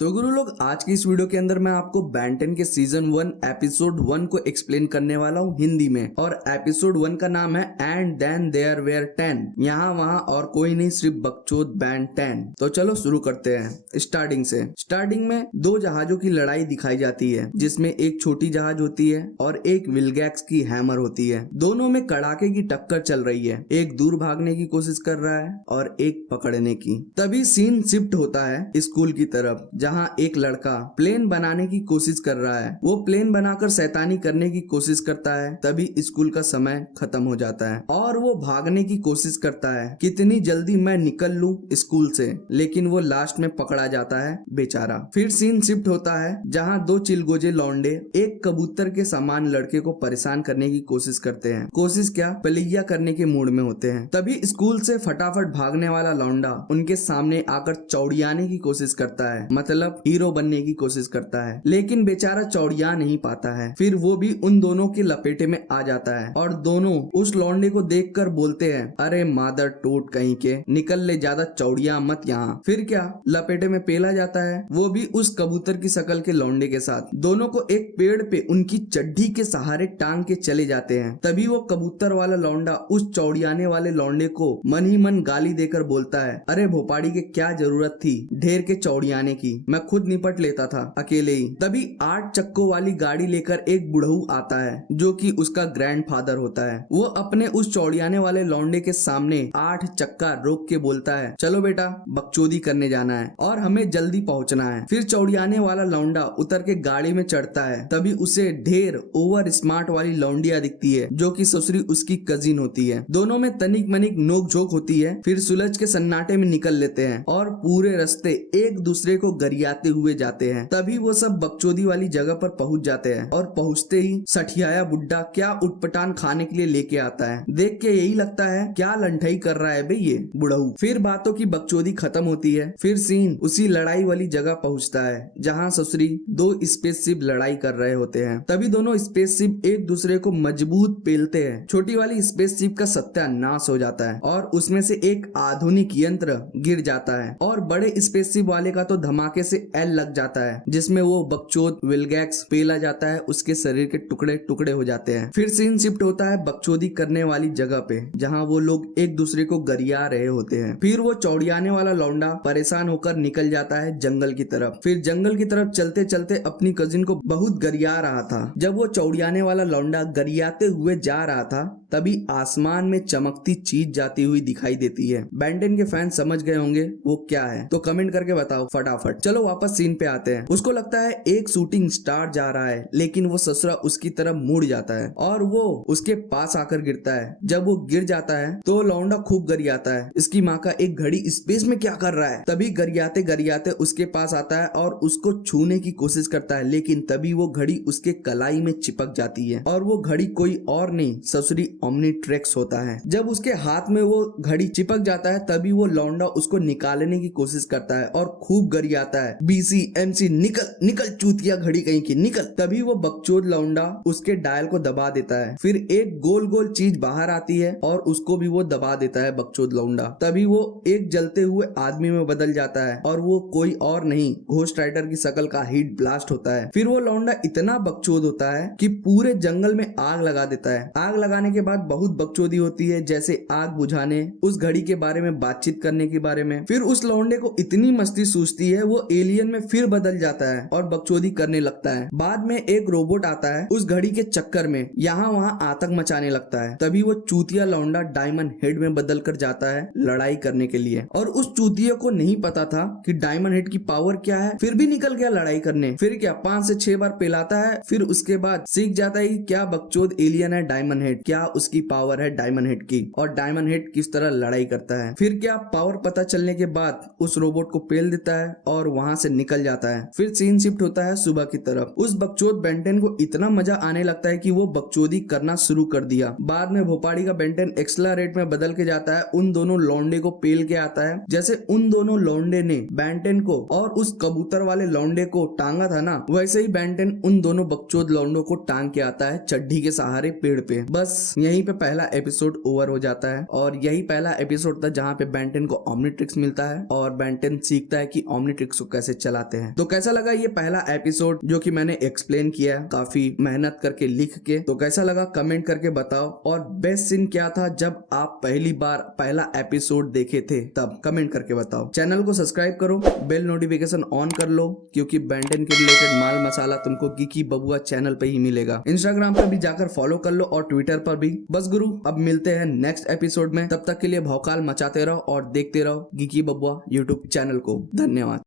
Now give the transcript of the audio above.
तो गुरु लोग, आज की इस वीडियो के अंदर मैं आपको Ben 10 के सीजन 1 एपिसोड 1 को एक्सप्लेन करने वाला हूँ हिंदी में। और एपिसोड 1 का नाम है एंड देन देयर वेयर 10। यहाँ वहाँ और कोई नहीं, सिर्फ बकचोद Ben 10। तो चलो शुरू करते हैं स्टार्टिंग से। स्टार्टिंग में दो जहाजों की लड़ाई दिखाई जाती है, जिसमें एक छोटी जहाज होती है और एक विलगैक्स की हैमर होती है। दोनों में कड़ाके की टक्कर चल रही है। एक दूर भागने की कोशिश कर रहा है और एक पकड़ने की। तभी सीन शिफ्ट होता है स्कूल की तरफ, जहां एक लड़का प्लेन बनाने की कोशिश कर रहा है। वो प्लेन बनाकर शैतानी करने की कोशिश करता है। तभी स्कूल का समय खत्म हो जाता है और वो भागने की कोशिश करता है, कितनी जल्दी मैं निकल लूं स्कूल से, लेकिन वो लास्ट में पकड़ा जाता है बेचारा। फिर सीन शिफ्ट होता है जहां दो चिलगोजे लौंडे एक कबूतर के समान लड़के को परेशान करने की कोशिश करते हैं। कोशिश क्या, पलिया करने के मूड में होते हैं। तभी स्कूल से फटाफट भागने वाला लौंडा उनके सामने आकर चौड़ियाने की कोशिश करता है, मतलब हीरो बनने की कोशिश करता है, लेकिन बेचारा चौड़िया नहीं पाता है। फिर वो भी उन दोनों के लपेटे में आ जाता है और दोनों उस लौंडे को देखकर बोलते हैं, अरे मादर टोट कहीं के, निकल ले, ज्यादा चौड़िया मत यहाँ। फिर क्या, लपेटे में पेला जाता है, वो भी उस कबूतर की शक्ल के लौंडे के साथ। दोनों को एक पेड़ पे उनकी चड्डी के सहारे टांग के चले जाते हैं। तभी वो कबूतर वाला लौंडा उस चौड़ियाने वाले लौंडे को मन ही मन गाली देकर बोलता है, अरे भोपाड़ी के क्या जरूरत थी ढेर के चौड़ियाने की, मैं खुद निपट लेता था अकेले ही। तभी 8 चक्कों वाली गाड़ी लेकर एक बुढ़ऊ आता है, जो कि उसका ग्रैंडफादर होता है। वो अपने उस चौड़ियाने वाले लौंडे के सामने 8 चक्का रोक के बोलता है, चलो बेटा, बकचोदी करने जाना है और हमें जल्दी पहुंचना है। फिर चौड़ियाने वाला लौंडा उतर के गाड़ी में चढ़ता है। तभी उसे ढेर ओवर स्मार्ट वाली लौंडिया दिखती है, जो कि ससुरी उसकी कजिन होती है। दोनों में तनिक मनिक नोक झोंक होती है। फिर सुलझ के सन्नाटे में निकल लेते हैं और पूरे रास्ते एक दूसरे को गरियाते हुए जाते हैं। तभी वो सब बकचोदी वाली जगह पर पहुंच जाते हैं और पहुंचते ही सठियाया बुड्ढा क्या उटपटांग खाने के लिए लेके आता है। देख के यही लगता है क्या लंठई कर रहा है बे ये बुढ़ऊ। फिर बातों की बकचोदी खत्म होती है। फिर सीन उसी लड़ाई वाली जगह पहुंचता है जहां ससुरी दो स्पेसशिप लड़ाई कर रहे होते हैं। तभी दोनों स्पेसशिप एक दूसरे को मजबूत पेलते हैं। छोटी वाली स्पेसशिप का सत्यानाश हो जाता है और उसमें से एक आधुनिक यंत्र गिर जाता है और बड़े स्पेसशिप वाले का तो धमाके से एल लग जाता है, जिसमें वो बकचोद विलगैक्स पेला जाता है, उसके शरीर के टुकड़े टुकड़े हो जाते हैं। फिर सीन शिफ्ट होता है बकचोदी करने वाली जगह पे, जहां वो लोग एक दूसरे को गरिया रहे होते हैं। फिर वो चौड़ियाने वाला लौंडा परेशान होकर निकल जाता है जंगल की तरफ। फिर जंगल की तरफ चलते चलते अपनी कजिन को बहुत गरिया रहा था। जब वो चौड़ियाने वाला लौंडा गरियाते हुए जा रहा था, तभी आसमान में चमकती चीज जाती हुई दिखाई देती है। Ben 10 के फैन समझ गए होंगे वो क्या है, तो कमेंट करके बताओ फटाफट। चलो वापस सीन पे आते हैं। उसको लगता है एक शूटिंग स्टार जा रहा है, लेकिन वो ससुरा उसकी तरफ मुड़ जाता है और वो उसके पास आकर गिरता है। जब वो गिर जाता है तो लौंडा खूब गरियाता है, इसकी माँ का एक घड़ी स्पेस में क्या कर रहा है। तभी गरियाते गरियाते उसके पास आता है और उसको छूने की कोशिश करता है, लेकिन तभी वो घड़ी उसके कलाई में चिपक जाती है और वो घड़ी कोई और नहीं, ससुरी ओमनीट्रेक्स होता है। जब उसके हाथ में वो घड़ी चिपक जाता है, तभी वो लौंडा उसको निकालने की कोशिश करता है और खूब गरियाता है, बीसी एमसी निकल निकल चूतिया घड़ी कहीं की निकल। तभी वो बकचोद लौंडा उसके डायल को दबा देता है। फिर एक गोल गोल चीज बाहर आती है और उसको भी वो दबा देता है बकचोद लौंडा। तभी वो एक जलते हुए आदमी में बदल जाता है और वो कोई और नहीं, घोस्ट राइडर की शकल का हीट ब्लास्ट होता है। फिर वो लौंडा इतना बकचोद होता है कि पूरे जंगल में आग लगा देता है। आग लगाने के बाद बहुत बकचोदी होती है, जैसे आग बुझाने, उस घड़ी के बारे में बातचीत करने के बारे में। फिर उस लौंडे को इतनी मस्ती सूझती है, वो एलियन में फिर बदल जाता है और बकचोदी करने लगता है। बाद में एक रोबोट आता है उस घड़ी के चक्कर में, यहाँ वहाँ आतंक मचाने लगता है। तभी वो चूतिया लौंडा डायमंड हेड में बदल कर जाता है लड़ाई करने के लिए, और उस चूतिया को नहीं पता था कि डायमंड हेड की पावर क्या है, फिर भी निकल गया लड़ाई करने। फिर क्या 5 से 6 बार पिलाता है। फिर उसके बाद सीख जाता है कि क्या बकचोद एलियन है डायमंड हेड, क्या उसकी पावर है डायमंड हेड की, और डायमंड हेड किस तरह लड़ाई करता है। फिर क्या पावर पता चलने के बाद उस रोबोट को पेल देता है और वहां से निकल जाता है। फिर सीन शिफ्ट होता है सुबह की तरफ। उस बकचोद Ben 10 को इतना मजा आने लगता है कि वो बकचोदी करना शुरू कर दिया। बाद में भोपाड़ी का Ben 10 एक्सेलरेट में बदल के जाता है, उन दोनों लौंडे को पेल के आता है, जैसे उन दोनों लौंडे ने Ben 10 को और उस कबूतर वाले लौंडे को टांगा था ना, वैसे ही Ben 10 उन दोनों बकचोद लौंडों को टांग के आता है चड्डी के सहारे पेड़ पे। बस यहीं पे पहला एपिसोड ओवर हो जाता है और यही पहला एपिसोड था जहाँ पे बेंटेन को ओमनीट्रिक्स मिलता है और बेंटेन सीखता है कि ओमनीट्रिक्स को कैसे चलाते हैं। तो कैसा लगा ये पहला एपिसोड जो कि मैंने एक्सप्लेन किया काफी मेहनत करके लिख के, तो कैसा लगा कमेंट करके बताओ। और बेस्ट सीन क्या था जब आप पहली बार पहला एपिसोड देखे थे, तब कमेंट करके बताओ। चैनल को सब्सक्राइब करो, बेल नोटिफिकेशन ऑन कर लो, क्योंकि बेंटेन के रिलेटेड माल मसाला तुमको गिकी बबुआ चैनल पे ही मिलेगा। इंस्टाग्राम पर भी जाकर फॉलो कर लो और ट्विटर पर भी। बस गुरु, अब मिलते हैं नेक्स्ट एपिसोड में, तब तक के लिए भौकाल मचाते रहो और देखते रहो गिकी बबुआ यूट्यूब चैनल को। धन्यवाद।